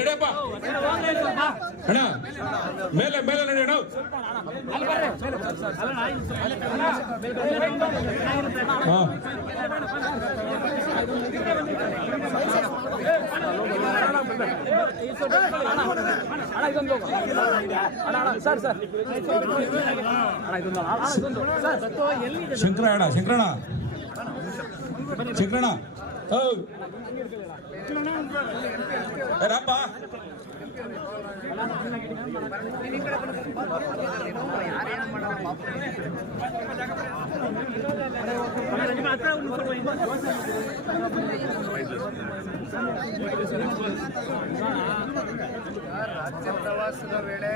ನಡೆಯಪ್ಪ ಅಣ್ಣ ಮೇಲೆ ಮೇಲೆ ನಡಿ ಅಣ್ಣ ಶಂಕರಣ್ಣ ಶಂಕರಣ್ಣ ಶಂಕರಣ್ಣ ರಪ್ಪ ರಾಜ್ಯ ಪ್ರವಾಸದ ವೇಳೆ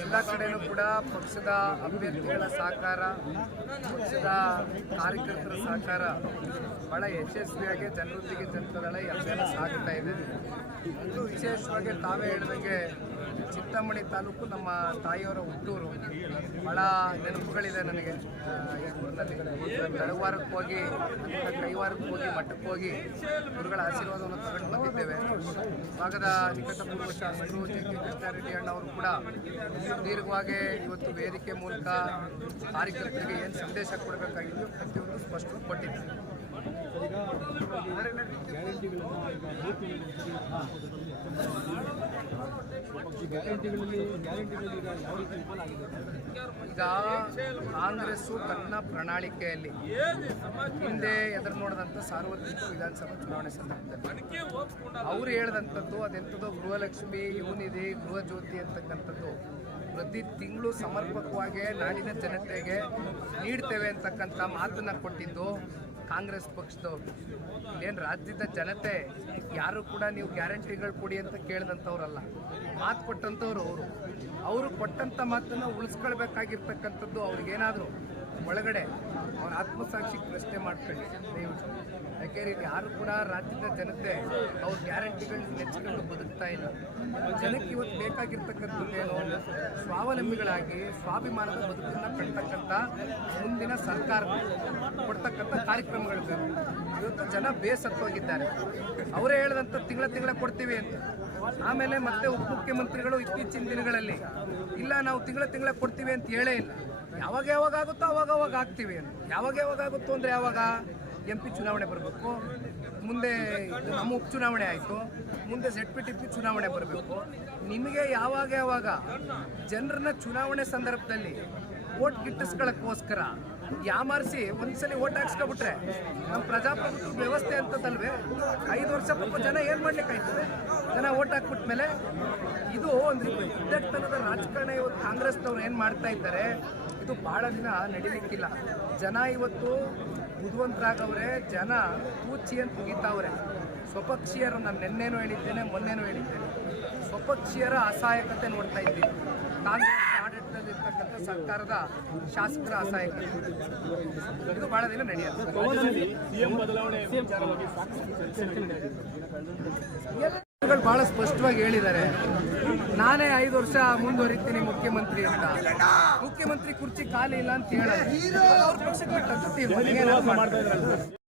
ಎಲ್ಲ ಕಡೆನೂ ಕೂಡ ಪಕ್ಷದ ಅಭ್ಯರ್ಥಿಗಳ ಸಹಕಾರ, ಪಕ್ಷದ ಕಾರ್ಯಕರ್ತರ ಸಹಕಾರ ಬಹಳ ಯಶಸ್ವಿಯಾಗಿ ಜನರೊಂದಿಗೆ ಜನಪದಳ ಈ ಅಭಿಯಾನ ಸಾಗುತ್ತಾ ಇದೆ. ಇದು ವಿಶೇಷವಾಗಿ ತಾವೇ ಹೇಳಿದಂಗೆ ಚಿಂತಾಮಣಿ ತಾಲೂಕು ನಮ್ಮ ತಾಯಿಯವರ ಹುಟ್ಟೂರು. ಭಾಳ ನೆನಪುಗಳಿದೆ ನನಗೆ. ಈ ಊರಿನಲ್ಲಿ ತಳವಾರಕ್ಕೆ ಹೋಗಿ ಕೈವಾರಕ್ಕೆ ಹೋಗಿ ಮಠಕ್ಕೆ ಹೋಗಿ ಗುರುಗಳ ಆಶೀರ್ವಾದವನ್ನು ತಗೊಂಡು ಬಂದಿದ್ದೇವೆ. ಭಾಗದ ನಿಕಟಪೂರ್ವ ಶಾಸಕರು ಜೆ ಕೆ ಕೃಷ್ಣಾರೆಡ್ಡಿ ಅಣ್ಣವರು ಕೂಡ ದೀರ್ಘವಾಗಿ ಇವತ್ತು ವೇದಿಕೆ ಮೂಲಕ ಕಾರ್ಯಕರ್ತರಿಗೆ ಏನು ಸಂದೇಶ ಕೊಡಬೇಕಾಗಿದ್ದು ಪ್ರತಿಯೊಂದು ಸ್ಪಷ್ಟವಾಗಿ ಕೊಟ್ಟಿದ್ದಾರೆ. ಈಗ ಕಾಂಗ್ರೆಸ್ಸು ತನ್ನ ಪ್ರಣಾಳಿಕೆಯಲ್ಲಿ ಹಿಂದೆ ಎದುರು ನೋಡಿದಂಥ ಸಾರ್ವತ್ರಿಕ ವಿಧಾನಸಭಾ ಚುನಾವಣೆ ಸಂದರ್ಭದಲ್ಲಿ ಅವರು ಹೇಳಿದಂಥದ್ದು ಅದೆಂಥದ್ದು ಗೃಹಲಕ್ಷ್ಮಿ, ಯುವನಿಧಿ, ಗೃಹ ಜ್ಯೋತಿ ಅಂತಕ್ಕಂಥದ್ದು ಪ್ರತಿ ತಿಂಗಳು ಸಮರ್ಪಕವಾಗಿ ನಾಡಿನ ಜನತೆಗೆ ನೀಡ್ತೇವೆ ಅಂತಕ್ಕಂಥ ಮಾತನ್ನು ಕೊಟ್ಟಿದ್ದು ಕಾಂಗ್ರೆಸ್ ಪಕ್ಷದವರು. ಏನು ರಾಜ್ಯದ ಜನತೆ ಯಾರು ಕೂಡ ನೀವು ಗ್ಯಾರಂಟಿಗಳು ಕೊಡಿ ಅಂತ ಕೇಳಿದಂಥವ್ರಲ್ಲ, ಮಾತು ಕೊಟ್ಟಂಥವ್ರು ಅವರು ಕೊಟ್ಟಂಥ ಮಾತನ್ನು ಉಳಿಸ್ಕೊಳ್ಬೇಕಾಗಿರ್ತಕ್ಕಂಥದ್ದು ಅವ್ರಿಗೇನಾದರೂ ಒಳಗಡೆ ಅವ್ರ ಆತ್ಮಸಾಕ್ಷಿ ಪ್ರಶ್ನೆ ಮಾಡ್ಕೊಳ್ಳಿ ದಯವಿಟ್ಟು. ಯಾಕೆಂದ್ರೆ ಇದು ಯಾರು ಕೂಡ ರಾಜ್ಯದ ಜನತೆ ಅವ್ರ ಗ್ಯಾರಂಟಿಗಳನ್ನ ನೆಚ್ಚಿಕೊಂಡು ಬದುಕ್ತಾ ಇಲ್ಲ. ಜನಕ್ಕೆ ಇವತ್ತು ಬೇಕಾಗಿರ್ತಕ್ಕಂಥದ್ದೇನು, ಸ್ವಾವಲಂಬಿಗಳಾಗಿ ಸ್ವಾಭಿಮಾನದ ಬದುಕನ್ನು ಕಟ್ತಕ್ಕಂಥ ಮುಂದಿನ ಸರ್ಕಾರ ಕೊಡ್ತಕ್ಕಂಥ ಕಾರ್ಯಕ್ರಮಗಳು ಬೇಕು. ಇವತ್ತು ಜನ ಬೇಸತ್ತೋಗಿದ್ದಾರೆ. ಅವರೇ ಹೇಳಿದಂಥ ತಿಂಗಳ ಕೊಡ್ತೀವಿ ಅಂತ. ಆಮೇಲೆ ಮತ್ತೆ ಉಪಮುಖ್ಯಮಂತ್ರಿಗಳು ಇತ್ತೀಚಿನ ದಿನಗಳಲ್ಲಿ ಇಲ್ಲ ನಾವು ತಿಂಗಳ ಕೊಡ್ತೀವಿ ಅಂತ ಹೇಳೇ ಇಲ್ಲ. ಯಾವಾಗ ಆಗುತ್ತೋ ಅವಾಗ ಆಗ್ತೀವಿ ಅಂತ. ಯಾವಾಗ ಆಗುತ್ತೋ ಅಂದರೆ ಯಾವಾಗ MP ಚುನಾವಣೆ ಬರಬೇಕು, ಮುಂದೆ ನಮ್ಮ ಉಪಚುನಾವಣೆ ಆಯಿತು, ಮುಂದೆ ZPTP ಚುನಾವಣೆ ಬರಬೇಕು. ನಿಮಗೆ ಯಾವಾಗ ಜನರನ್ನ ಚುನಾವಣೆ ಸಂದರ್ಭದಲ್ಲಿ ಓಟ್ ಗಿಟ್ಟಿಸ್ಕೊಳ್ಳೋಕ್ಕೋಸ್ಕರ ಯಾಮಾರಿಸಿ ಒಂದ್ಸಲಿ ಓಟ್ ಹಾಕ್ಸ್ಕೊಬಿಟ್ರೆ ನಮ್ಮ ಪ್ರಜಾಪ್ರಭುತ್ವ ವ್ಯವಸ್ಥೆ ಅಂತದಲ್ವೇ 5 ವರ್ಷ ಪಾಪ ಜನ ಏನು ಮಾಡ್ಲಿಕ್ಕಾಯ್ತದೆ? ಜನ ಓಟ್ ಹಾಕ್ಬಿಟ್ಮೇಲೆ ಇದು ಒಂದು ಉದ್ದಟತನದ ರಾಜಕಾರಣ ಇವತ್ತು ಕಾಂಗ್ರೆಸ್ನವ್ರು ಏನು ಮಾಡ್ತಾ ಇದ್ದಾರೆ, ಇದು ಭಾಳ ದಿನ ನಡೀಲಿಕ್ಕಿಲ್ಲ. ಜನ ಇವತ್ತು ಬುದ್ಧಿವಂತರಾಗವ್ರೆ, ಜನ ಕೂಚಿ ಅಂತ ಮುಗಿತಾವ್ರೆ. ಸ್ವಪಕ್ಷೀಯರು ನಾನು ನಿನ್ನೇನೂ ಹೇಳಿದ್ದೇನೆ, ಮೊನ್ನೆನೂ ಹೇಳಿದ್ದೇನೆ, ಸ್ವಪಕ್ಷೀಯರ ಅಸಹಾಯಕತೆ ನೋಡ್ತಾ ಇದ್ದೀವಿ. ಕಾಂಗ್ರೆಸ್ ಆಡಳಿತದಲ್ಲಿರ್ತಕ್ಕಂಥ ಸರ್ಕಾರದ ಶಾಸಕರ ಅಸಹಾಯಕತೆ ಇದು ಭಾಳ ದಿನ ನಡೆಯುತ್ತೆ. ಬಹಳ ಸ್ಪಷ್ಟವಾಗಿ ಹೇಳಿದ್ದಾರೆ, ನಾನೇ 5 ವರ್ಷ ಮುಂದುವರಿತೀನಿ ಮುಖ್ಯಮಂತ್ರಿ ಅಂತ. ಮುಖ್ಯಮಂತ್ರಿ ಕುರ್ಚಿ ಖಾಲಿ ಇಲ್ಲ ಅಂತ ಹೇಳೋದು ಅವ್ರ ಪಕ್ಷಕ್ಕೆ ಬಿಟ್ಟಂತ ತೀರ್ಮಾನ.